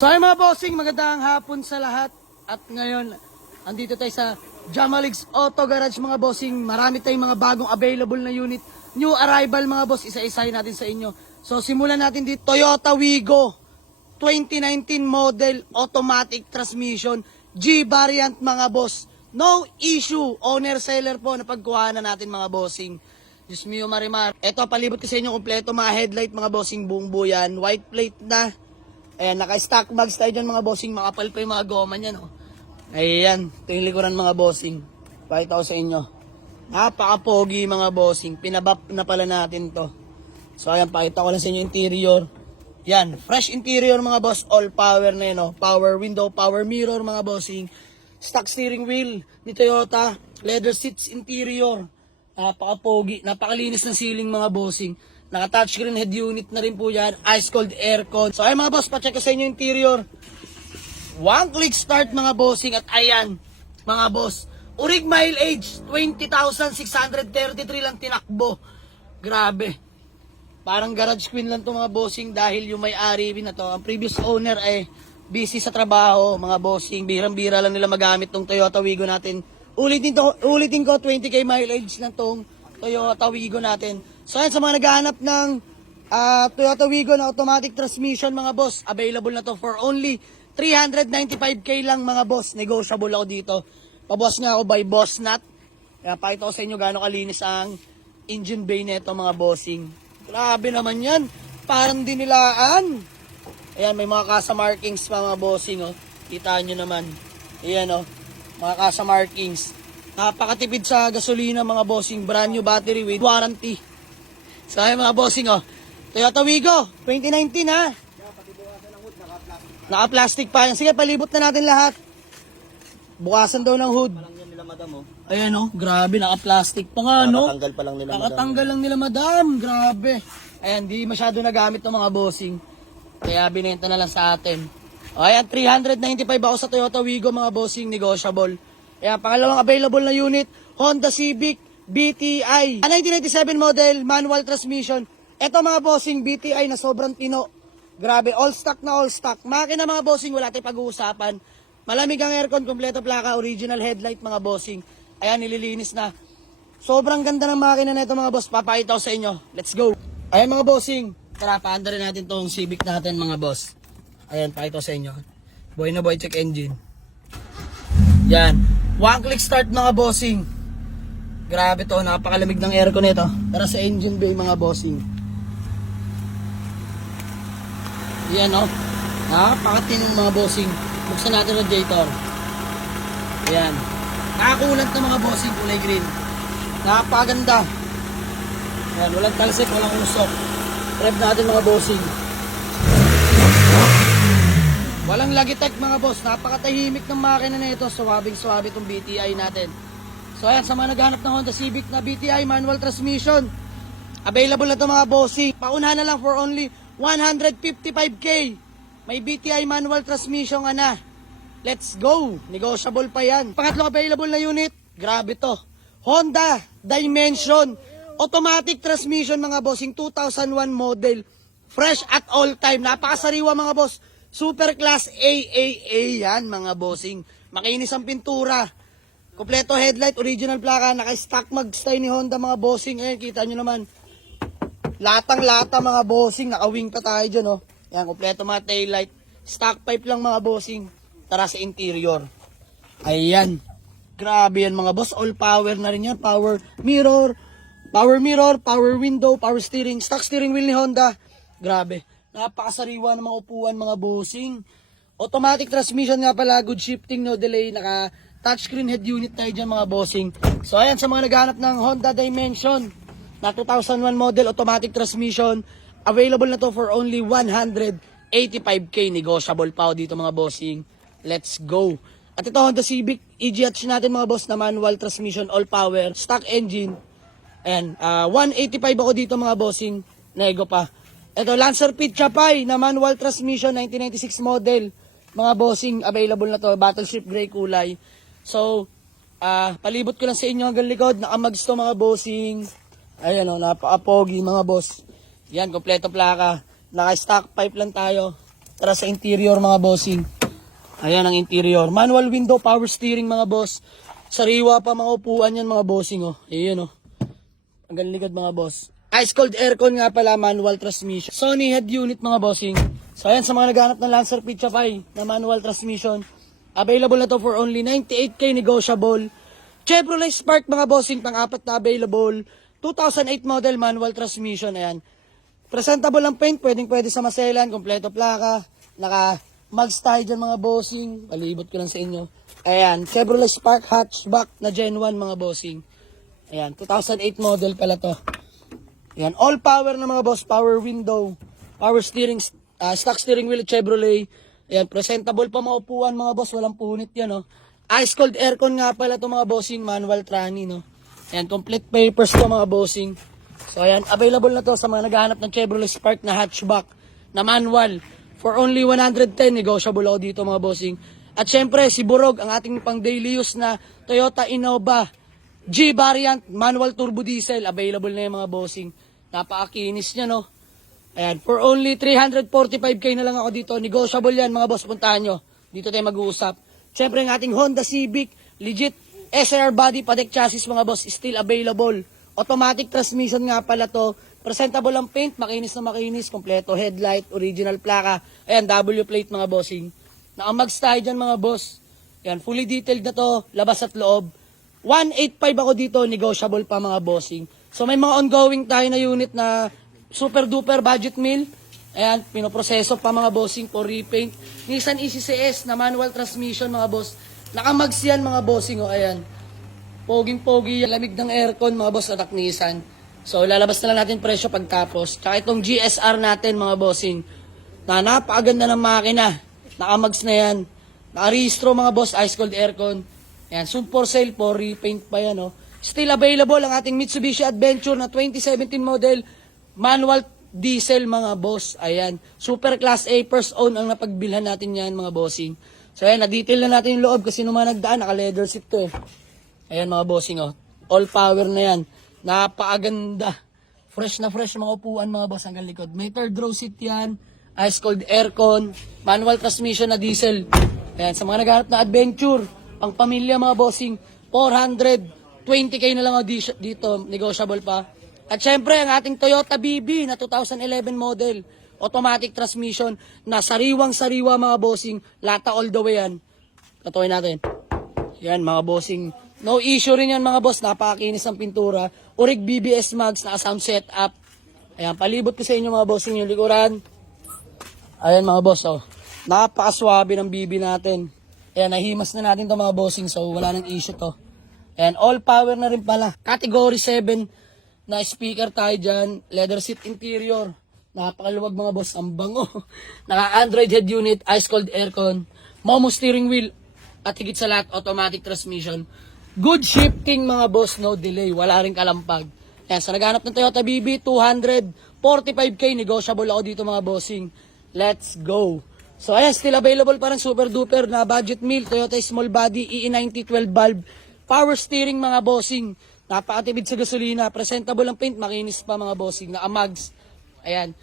So ay mga bossing, magandang hapon sa lahat. At ngayon, andito tayo sa Jamalix Auto Garage mga bossing. Marami tayong mga bagong available na unit. New arrival mga boss, isa-isahin natin sa inyo. So simulan natin dito, Toyota Wigo 2019 model, automatic transmission, G variant mga boss. No issue, owner-seller po na pagkuhanan natin mga bossing. Diyos mio marimar. Ito, palibot ko sa inyo kompleto mga headlight mga bossing, buong buyan. White plate na. Ayan, naka-stock mags tayo dyan mga bossing. Makapal pa yung mga goma niyan. Oh. Ayan, ito yung likuran mga bossing. Pakita ko sa inyo. Napaka-pogi mga bossing. Pinabap na pala natin to. So ayan, pakita ko lang sa inyo interior. Yan, fresh interior mga boss. All power na yun. Oh. Power window, power mirror mga bossing. Stock steering wheel ni Toyota. Leather seats interior. Napaka-pogi. Napakalinis ng ceiling mga bossing. Naka-touchscreen head unit na rin po yan. Ice cold aircon. So ay mga boss, pacheck ko sa inyo interior. One click start mga bossing. At ayan, mga boss. Urig mileage, 20,633 lang tinakbo. Grabe. Parang garage queen lang to mga bossing dahil yung may-ari na to. Ang previous owner ay busy sa trabaho mga bossing. Birang-bira lang nila magamit tong Toyota Wigo natin. Ulitin ko 20k mileage na tong Toyota Wigo natin. So yan, sa mga naghahanap ng Toyota Wigo na automatic transmission mga boss, available na to for only 395k lang mga boss. Negotiable ako dito. Paboss nga ako by Boss Nut. Kaya pakita ko sa inyo gaano kalinis ang engine bay nito mga bossing. Grabe naman yan. Parang dinilaan. Ayan, may mga kasa markings pa mga bossing. Oh. Kita nyo naman. Ayan oh, mga kasa markings. Napakatipid sa gasolina mga bossing. Brand new battery with warranty. So ayun mga bossing oh. Toyota Wigo 2019 ha. Naka-plastic pa yan. Sige, palibot na natin lahat. Bukasan daw ng hood. Ayan oh, grabe, naka-plastic pa nga no. Nakatanggal pa lang nila madam. Nakatanggal lang nila madam. Grabe. Ayan, di masyado nagamit ng mga bossing. Kaya binenta na lang sa atin. O, ayan, 395 ako sa Toyota Wigo mga bossing, negotiable. Ayan, pangalawang available na unit, Honda Civic BTI. 1997 model, manual transmission. Ito mga bossing, BTI na sobrang tino. Grabe, all stock na all stock. Makina mga bossing, wala tayong pag-uusapan. Malamig ang aircon, kompleto plaka, original headlight mga bossing. Ayan, nililinis na. Sobrang ganda ng makina na ito mga boss. Papakita ko sa inyo. Let's go. Ayan mga bossing. Tara, paanda rin natin itong Civic natin mga boss. Ayan, pakita ko sa inyo. Boy na boy, check engine. Yan. One click start mga bossing. Grabe to, napakalamig ng aircon nito. Tara sa engine bay mga bossing. Yan o. Napakatinong mga bossing. Buksan natin ang radiator. Ayan. Nakakulat ng mga bossing, kulay green. Napakaganda. Ayan, walang talsik, walang usok. Rev natin mga bossing. Walang Logitech mga boss. Napakatahimik ng makina na ito. Suwabing-suwabe itong BTI natin. So ayan, sa mga naghanap ng Honda Civic na BTI manual transmission, available na ito mga bossing. Paunahan na lang for only 155k. May BTI manual transmission nga na. Let's go. Negotiable pa yan. Pangatlong available na unit, grabe to. Honda Dimension. Automatic transmission mga bossing, 2001 model. Fresh at all time. Napakasariwa mga boss. Super class AAA yan mga bossing. Makinis ang pintura. Kompleto headlight, original plaka. Naka-stock mags tayo ni Honda mga bossing. Ayan, kita nyo naman. Latang-lata mga bossing. Naka-wing pa tayo dyan oh. Yan, kompleto mga taillight. Stock pipe lang mga bossing. Tara sa interior. Ayan. Grabe yan mga boss. All power na rin yan. Power mirror, power window, power steering. Stock steering wheel ni Honda. Grabe. Napakasariwa ng mga upuan mga bossing. Automatic transmission nga pala. Good shifting, no delay. Naka touchscreen head unit tayo dyan mga bossing. So ayan, sa mga naghanap ng Honda Dimension na 2001 model automatic transmission, available na to for only 185k. Negotiable pa dito mga bossing. Let's go. At ito Honda Civic EGH natin mga boss na manual transmission, all power, stock engine. Ayan, 185 ako dito mga bossing. Nego pa. Ito Lancer Pit Chapay na manual transmission 1996 model. Mga bossing, available na to. Battleship gray kulay. So, palibot ko lang sa inyo hanggang likod. Nakamags to mga bossing. Ayan o, napaka-pogi mga boss. Yan, kompleto plaka. Naka-stock pipe lang tayo. Tara sa interior mga bossing. Ayan ang interior. Manual window, power steering mga boss. Sariwa pa mga upuan yan mga bossing oh. Ayan oh. Ang galing mga boss. Ice cold aircon nga pala, manual transmission. Sony head unit mga bossing. So ayan sa mga naghanap ng Lancer Pizza-Fi na manual transmission. Available na to for only 98k negotiable. Chevrolet Spark mga bossing, pang-apat na available. 2008 model manual transmission. Ayan. Presentable ang paint, pwede sa maselan, kompleto plaka. Naka-mags tayo dyan mga bossing. Palibot ko lang sa inyo. Ayan, Chevrolet Spark hatchback na Gen 1 mga bossing. Ayan, 2008 model pala to. Ayan, all power na mga boss, power window, power steering, stock steering wheel Chevrolet. Ayan, presentable pa mga upuan mga boss, walang punit yan oh. Ice cold aircon nga pala to mga bossing, manual tranny no. Ayan, complete papers to mga bossing. So ayan, available na to sa mga naghahanap ng Chevrolet Spark na hatchback na manual for only 110, negotiable ako dito mga bossing. At syempre si Burog, ang ating pang daily use na Toyota Innova G variant, manual turbo diesel, available na yung mga bossing. Napakakinis niya no. Ayan, for only 345k na lang ako dito. Negotiable yan mga boss, puntahan nyo. Dito tayo mag-uusap. Siyempre ang ating Honda Civic, legit SR body, padek chassis mga boss, still available. Automatic transmission nga pala to. Presentable ang paint, makinis na makinis, kompleto headlight, original plaka. Ayan, W plate mga bossing. Nakamags tayo dyan mga boss. Ayan, fully detailed na to, labas at loob. 185 ako dito, negotiable pa mga bossing. So may mga ongoing tayo na unit na super duper budget meal. Ayan, pinoproseso pa mga bossing for repaint. Nissan ECCS na manual transmission mga boss. Nakamags yan mga bossing oh, ayan. Poging-pogi, lamig ng aircon mga boss, atak Nissan. So lalabas na lang natin presyo pagtapos. Tsaka itong GSR natin mga bossing. Na napakaganda ng makina. Nakamags na yan. Nakarehistro mga boss, ice cold aircon. Ayan, soon for sale po, repaint pa yan oh. Still available ang ating Mitsubishi Adventure na 2017 model, manual diesel mga boss. Ayan, super class A, first own ang napagbilhan natin yan mga bossing. So ayan, na-detail na natin yung loob kasi nung mga nagdaan, naka-leather seat to eh. Ayan mga bossing oh, all power na yan. Napakaganda. Fresh na fresh mga upuan mga boss hanggang likod. May third row seat yan, ice cold aircon, manual transmission na diesel. Ayan, sa mga naghahanap na adventure, pang pamilya mga bossing, 420k na lang dito, negotiable pa. At syempre, ang ating Toyota BB na 2011 model, automatic transmission, na sariwang-sariwa mga bossing, lata all the way yan. Katuloy natin. Yan mga bossing, no issue rin yan mga boss, napakakinis ang pintura. Urig BBS mags, naka-sound setup. Ayan, palibot ko sa inyo mga bossing yung likuran. Ayan mga boss, oh. Napakaswabe ng BB natin. Ayan, nahimas na natin to mga bossing, so wala nang issue to. Ayan, all power na rin pala. Category 7 na speaker tayo dyan. Leather seat interior. Napakaluwag mga boss, ang bango. Naka-Android head unit, ice cold aircon, Momo steering wheel, at higit sa lahat, automatic transmission. Good shifting mga boss, no delay. Wala rin kalampag. Ayan, sa naghanap ng Toyota BB, 245k, negotiable ako dito mga bossing. Let's go. So ayan, still available pa rin super duper na budget meal, Toyota small body, EE90 12 valve, power steering mga bossing, napakatipid sa gasolina, presentable ang paint, makinis pa mga bossing, naka-mags. Ayan,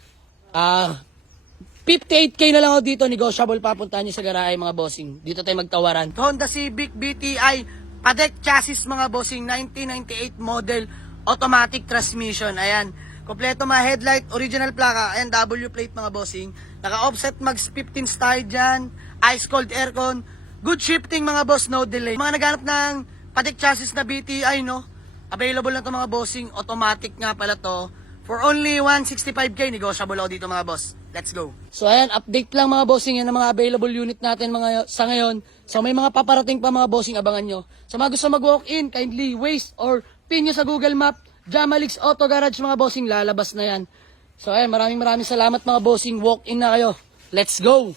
58k na lang ako dito, negotiable pa, puntahan nyo sa garahe mga bossing, dito tayo magtawaran. Honda Civic BTI, padek chassis mga bossing, 1998 model, automatic transmission, ayan. Kompleto mga headlight, original plaka, and W plate mga bossing. Naka-offset mags 15 style dyan, ice cold aircon, good shifting mga boss, no delay. Mga naghanap ng patik chassis na BTI, no? Available na to mga bossing, automatic nga pala to. For only 165k, negotiable ako dito mga boss. Let's go. So ayan, update lang mga bossing, yan ang mga available unit natin mga sa ngayon. So may mga paparating pa mga bossing, abangan nyo. So mga gusto mag-walk-in, kindly waste or pin nyo sa Google Map, Jamalix Auto Garage mga bossing, lalabas na yan. So ayan, maraming salamat mga bossing, walk in na kayo. Let's go!